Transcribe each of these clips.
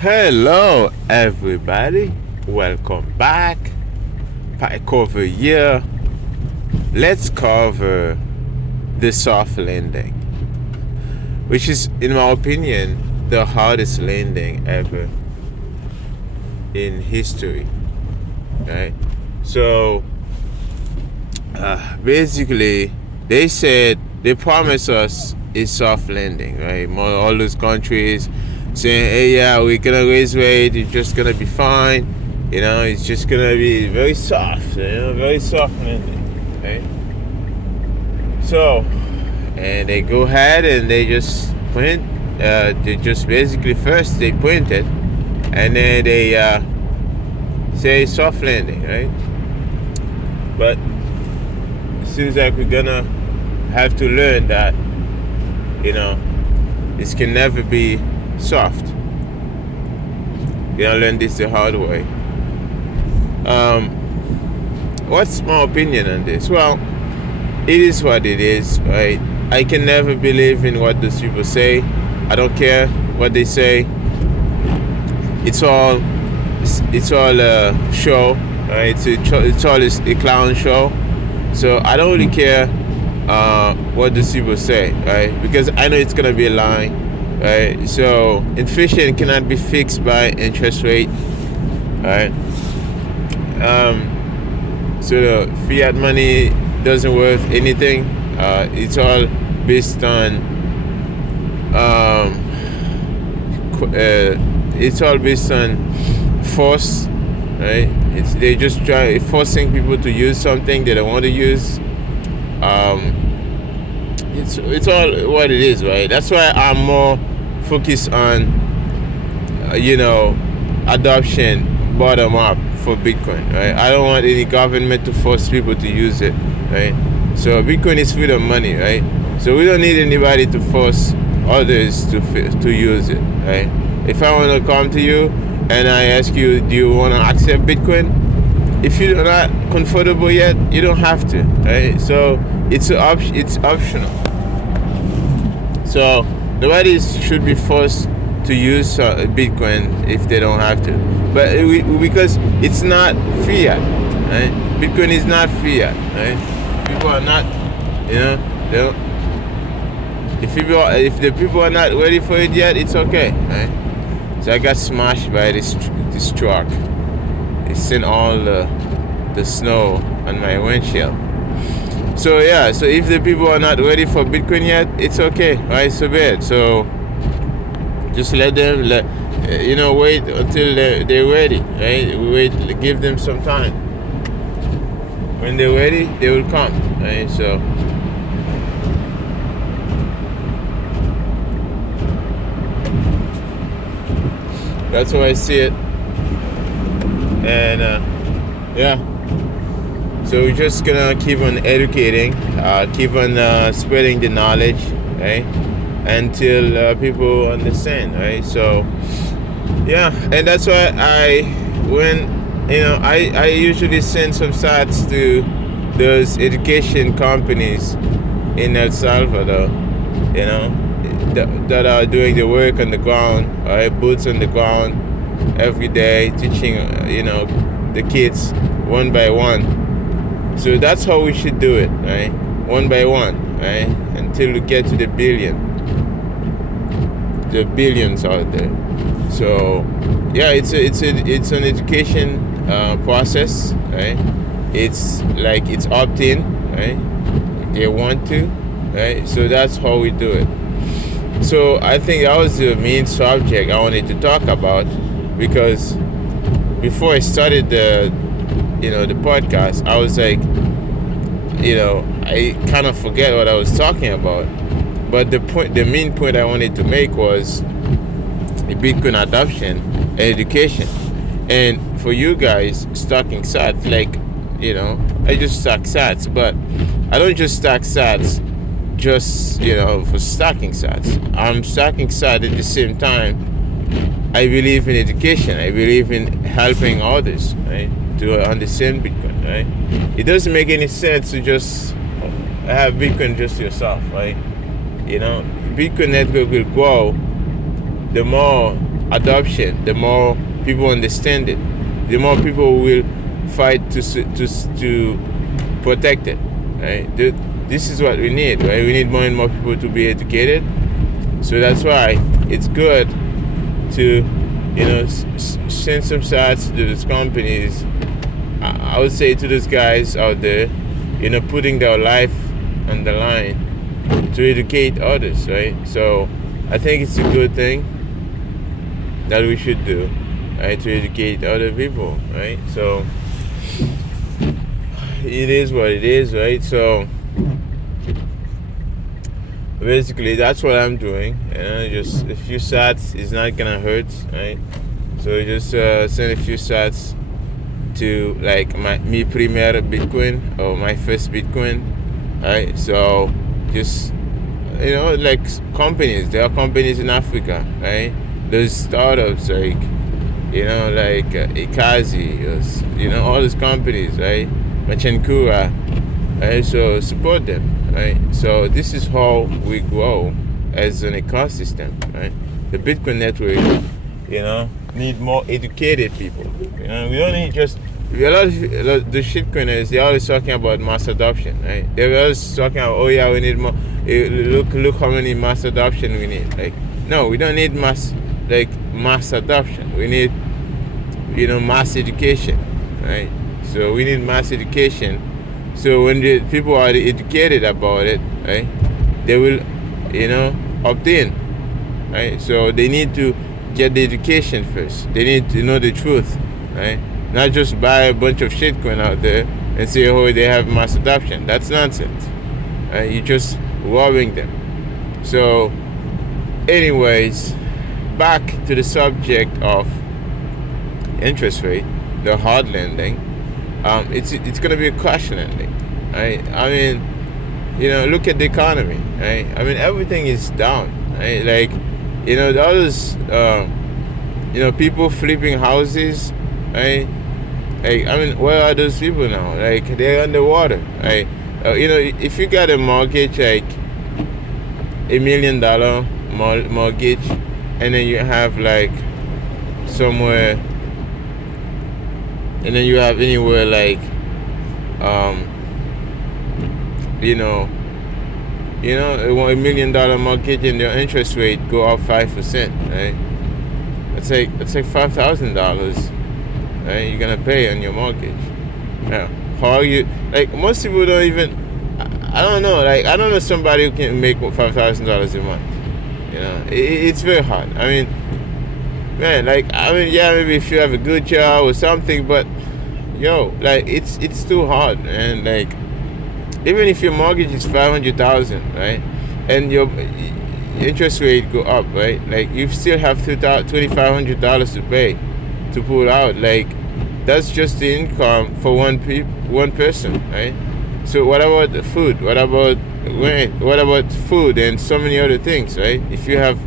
Hello, everybody. Welcome back. Back over here. Let's cover the soft landing, which is, in my opinion, the hardest landing ever in history. Right? So, basically, they promised us a soft landing, right? All those countries saying, hey, yeah, we're gonna raise rate, it's just gonna be fine, it's just gonna be very soft, very soft landing, right? So, and they go ahead and they just print, they just basically first they print it, and then they say soft landing, right? But it seems like we're gonna have to learn that, this can never be soft. You learn this the hard way. What's my opinion on this? Well, it is what it is, right? I can never believe in what those people say. I don't care what they say. It's all a show, right? It's all a clown show. So I don't really care what those people say, right? Because I know it's gonna be a lie. Right, so inflation cannot be fixed by interest rate. Right, so the fiat money doesn't worth anything. It's all based on force. Right, they just try forcing people to use something they don't want to use. It's all what it is, right? That's why I'm more focused on, adoption bottom up for Bitcoin, right? I don't want any government to force people to use it, right? So Bitcoin is freedom money, right? So we don't need anybody to force others to use it, right? If I want to come to you and I ask you, do you want to accept Bitcoin? If you're not comfortable yet, you don't have to, right? So it's optional. So nobody should be forced to use Bitcoin if they don't have to. But because it's not fiat, right? Bitcoin is not fiat, right? People are not, they don't. If the people are not ready for it yet, it's okay, right? So I got smashed by this truck. It sent all the snow on my windshield. So yeah, so if the people are not ready for Bitcoin yet, it's okay, right? So bad. So just let them, wait until they're ready, right? Give them some time. When they're ready, they will come, right? So that's how I see it. And yeah. So we're just gonna keep on educating, keep on spreading the knowledge, right? Until people understand, right? So yeah, and that's why I usually send some sats to those education companies in El Salvador, that are doing the work on the ground, right? Boots on the ground every day, teaching, the kids one by one. So that's how we should do it, right? One by one, right? Until we get to the billion. The billions out there. So yeah, it's an education process, right? It's like it's opt-in, right? If they want to, right? So that's how we do it. So I think that was the main subject I wanted to talk about, because before I started the podcast, I was like, I kind of forget what I was talking about. But the main point I wanted to make was Bitcoin adoption and education. And for you guys stacking sats, I just stack sats, but I don't just stack sats just for stacking sats. I'm stacking sats at the same time. I believe in education. I believe in helping others, right, to understand Bitcoin, right? It doesn't make any sense to just have Bitcoin just yourself, right? Bitcoin network will grow the more adoption, the more people understand it, the more people will fight to protect it, right? This is what we need, right? We need more and more people to be educated. So that's why it's good to, send some sites to those companies. I would say to those guys out there, putting their life on the line to educate others, right? So I think it's a good thing that we should do, right? To educate other people, right? So it is what it is, right? So basically that's what I'm doing. Just a few sats is not gonna hurt, right? So just send a few sats to like mi primer Bitcoin or my first Bitcoin, right? So just like companies, there are companies in Africa, right? Those startups like like Ikazi, all these companies, right? Machenkura, right? So support them, right? So this is how we grow as an ecosystem, right? The Bitcoin network, need more educated people. We don't need just a lot of the shitcoiners. They're always talking about mass adoption, right? They're always talking about, oh yeah, we need more. Look how many mass adoption we need. Like, no, we don't need mass adoption. We need mass education, right? So we need mass education. So when the people are educated about it, right, they will opt in, right? So they need to get the education first. They need to know the truth, right? Not just buy a bunch of shitcoin out there and say, oh, they have mass adoption. That's nonsense, right? You're just robbing them. So anyways, back to the subject of interest rate, the hard landing. It's going to be a crash landing, right? I mean, look at the economy, right? I mean, everything is down, right? Like, all those, people flipping houses, right? Like, I mean, where are those people now? Like, they're underwater, right? If you got a mortgage, like $1 million mortgage, and then you have like somewhere, and then you have anywhere like, $1 million mortgage and your interest rate go up 5%, right? That's like $5,000, right? You're gonna pay on your mortgage. Now, how are you? Like, most people don't even. I don't know. Like, I don't know somebody who can make $5,000 a month. It's very hard. I mean, man, yeah, maybe if you have a good job or something, but like, it's too hard, man. Like, even if your mortgage is $500,000, right, and your interest rate go up, right, like, you still have $2,500 to pay to pull out. Like, that's just the income for one person, right? So what about the food? What about rent? What about food and so many other things, right? If you have,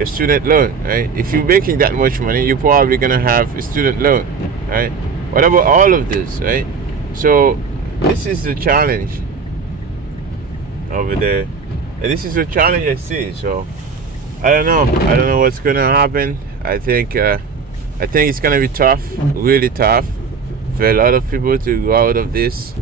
a student loan, right? If you're making that much money, you're probably gonna have a student loan, right? What about all of this, right? So this is the challenge over there, and this is the challenge I see. So I don't know what's gonna happen. I think it's gonna be tough, really tough, for a lot of people to go out of this.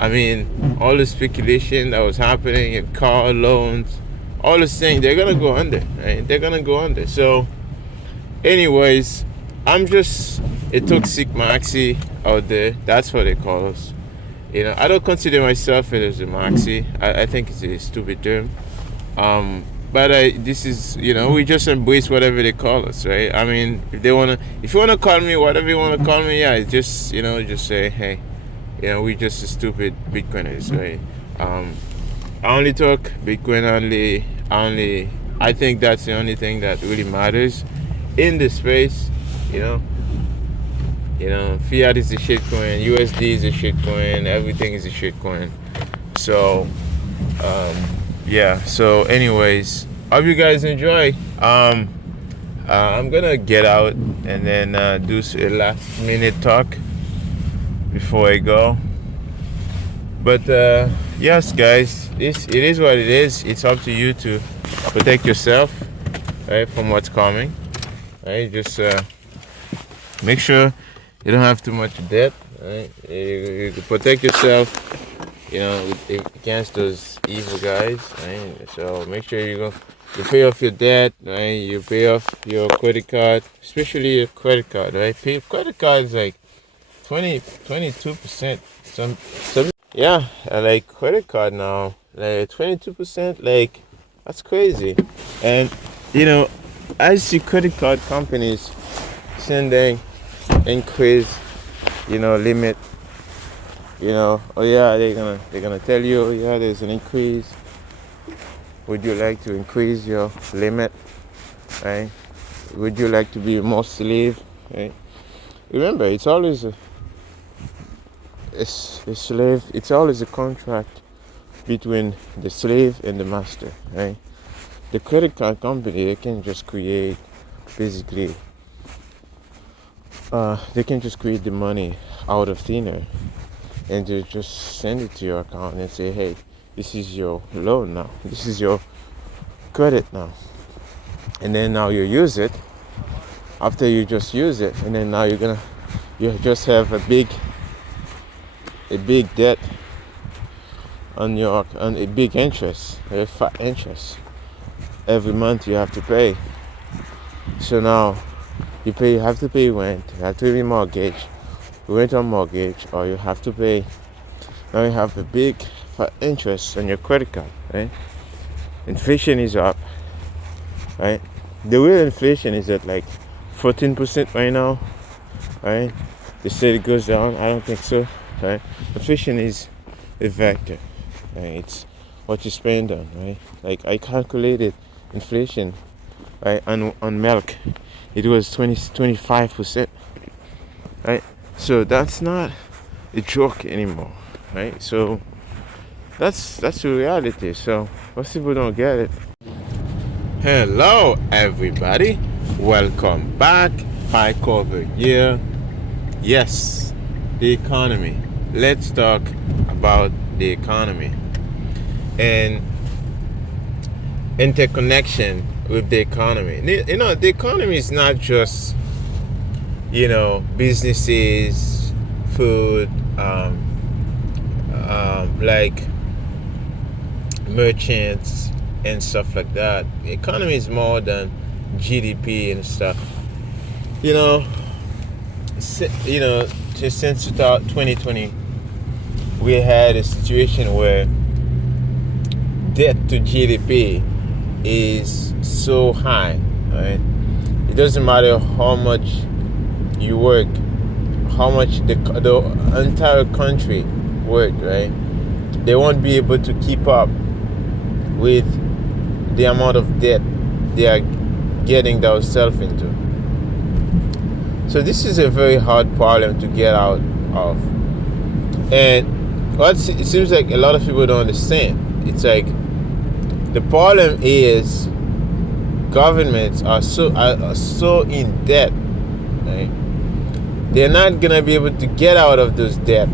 I mean, all the speculation that was happening in car loans, all these things, they're gonna go under, right? They're gonna go under. So anyways, I'm just a toxic maxi out there. That's what they call us. I don't consider myself as a maxi. I think it's a stupid term. But this is, we just embrace whatever they call us, right? I mean, if you wanna call me whatever you wanna call me, yeah, just say, hey, we just stupid Bitcoiners, right? I only talk Bitcoin only. I think that's the only thing that really matters in this space, fiat is a shitcoin, USD is a shitcoin, everything is a shitcoin. So, yeah. So, anyways, hope you guys enjoy. I'm gonna get out and then do a last minute talk before I go. But yes, guys, it is what it is. It's up to you to protect yourself, right, from what's coming. Right, just make sure you don't have too much debt. Right, you protect yourself, against those evil guys. Right, so make sure you pay off your debt. Right, you pay off your credit card, especially your credit card. Right, credit card is like 22%. Some yeah, like credit card now, like 22%. Like that's crazy. And I see credit card companies sending increase, limit. Oh yeah, they're gonna tell you, oh yeah, there's an increase. Would you like to increase your limit? Right? Would you like to be more slave? Right? Remember, it's always a slave. It's always a contract between the slave and the master. Right? The credit card company, they can just create, basically, they can just create the money out of thin air and they just send it to your account and say, hey, this is your loan now. This is your credit now. And then now you use it. After you just use it, and then now you just have a big debt on a big interest, a fat interest. Every month you have to pay. So now you have to pay rent, you have to pay rent on mortgage, or you have to pay. Now you have a big fat interest on your credit card, right? Inflation is up, right? The real inflation is at like 14% right now, right? They said it goes down. I don't think so, right? Inflation is a vector, right? It's what you spend on, right? Like I calculated inflation, right, on milk, it was 25%, right? So that's not a joke anymore, right? So that's the reality. So most people don't get it. Hello everybody, welcome back. High cover here. Yes, the economy. Let's talk about the economy and interconnection with the economy. The economy is not just businesses, food, like merchants and stuff like that. The economy is more than GDP and stuff. Just since 2020, we had a situation where debt to GDP is so high, right? It doesn't matter how much you work, how much the entire country worked, right? They won't be able to keep up with the amount of debt they are getting themselves into. So this is a very hard problem to get out of. And it seems like a lot of people don't understand. It's like the problem is governments are so in debt, right? They're not gonna be able to get out of those debt,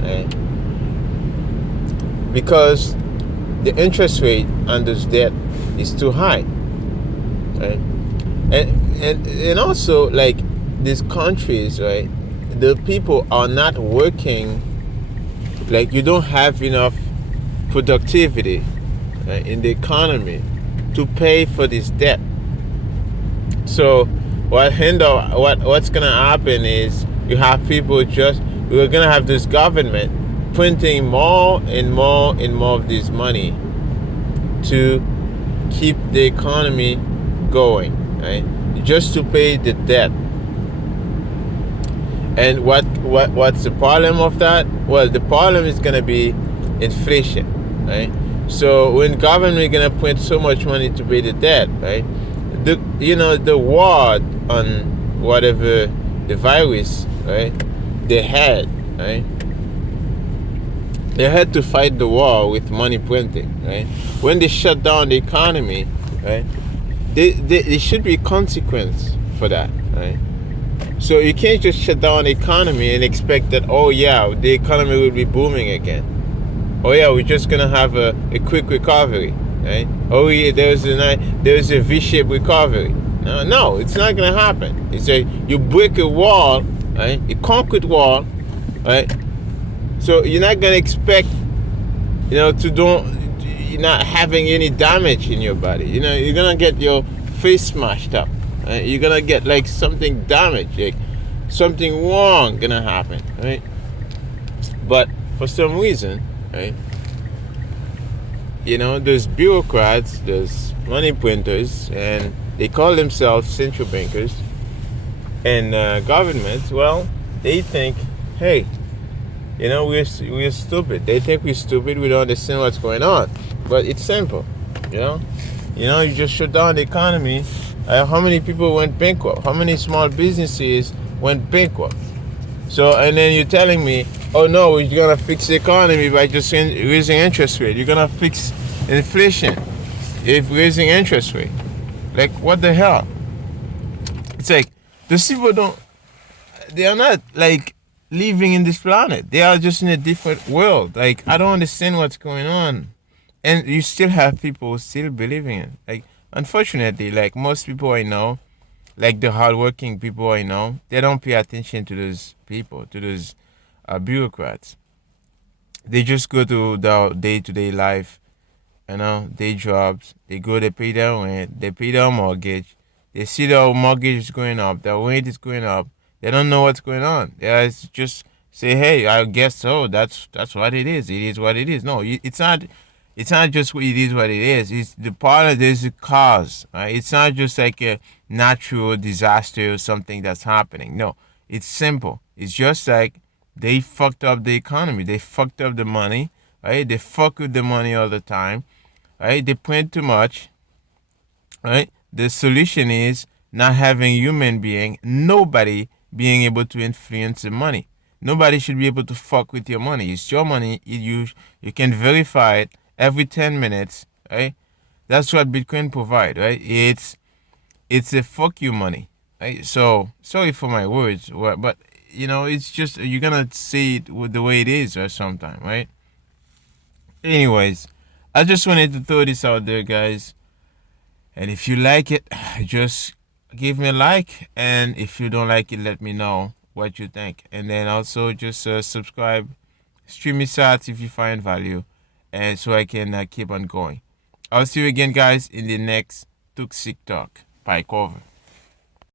right? Because the interest rate on those debt is too high, right? And also, like, these countries, right, the people are not working. Like, you don't have enough productivity, right, in the economy to pay for this debt. So what's gonna happen is you have people we're gonna have this government printing more and more and more of this money to keep the economy going, right? Just to pay the debt. And what's the problem of that? Well, the problem is gonna be inflation, right? So when government is gonna print so much money to pay the debt, right? The war on whatever the virus, right? They had to fight the war with money printing, right? When they shut down the economy, right? There should be consequence for that, right? So you can't just shut down the economy and expect that, oh yeah, the economy will be booming again. Oh yeah, we're just gonna have a quick recovery. right? Oh, yeah, there's a V-shaped recovery. No, it's not gonna happen. It's a you break a wall, right? A concrete wall, right? So you're not gonna expect, to don't you're not having any damage in your body. You're gonna get your face smashed up. Right? You're gonna get like something damaged, like something wrong gonna happen, right? But for some reason, right? There's bureaucrats, there's money printers, and they call themselves central bankers and governments. Well, they think, hey, we're stupid. They think we're stupid. We don't understand what's going on. But it's simple, you just shut down the economy. How many people went bankrupt? How many small businesses went bankrupt? So, and then you're telling me, oh no, we're gonna fix the economy by just raising interest rate. You're gonna fix inflation if raising interest rate. Like, what the hell? It's like those people they are not like living in this planet. They are just in a different world. Like, I don't understand what's going on. And you still have people still believing it. Like, unfortunately, like most people I know, like the hardworking people I know, they don't pay attention to those people, to those bureaucrats. They just go to their day-to-day life, day jobs. They go, they pay their rent, they pay their mortgage. They see their mortgage is going up, their rent is going up. They don't know what's going on. They just say, "Hey, I guess so. That's what it is. It is what it is." No, it's not. It's not just what it is what it is. It's the part of there's a cause. Right? It's not just like a natural disaster or something that's happening. No, it's simple. It's just like they fucked up the economy. They fucked up the money. Right? They fuck with the money all the time. Right? They print too much. Right? The solution is not having human being, nobody being able to influence the money. Nobody should be able to fuck with your money. It's your money. You can verify it every 10 minutes, right? That's what Bitcoin provide, right? It's a fuck you money, right? So sorry for my words, but it's just you're gonna say it with the way it is or sometime, right? Anyways, I just wanted to throw this out there, guys. And if you like it, just give me a like. And if you don't like it, let me know what you think. And then also just subscribe, stream me sats if you find value, and so I can keep on going. I'll see you again, guys, in the next Toxic Talk. Bye, cover.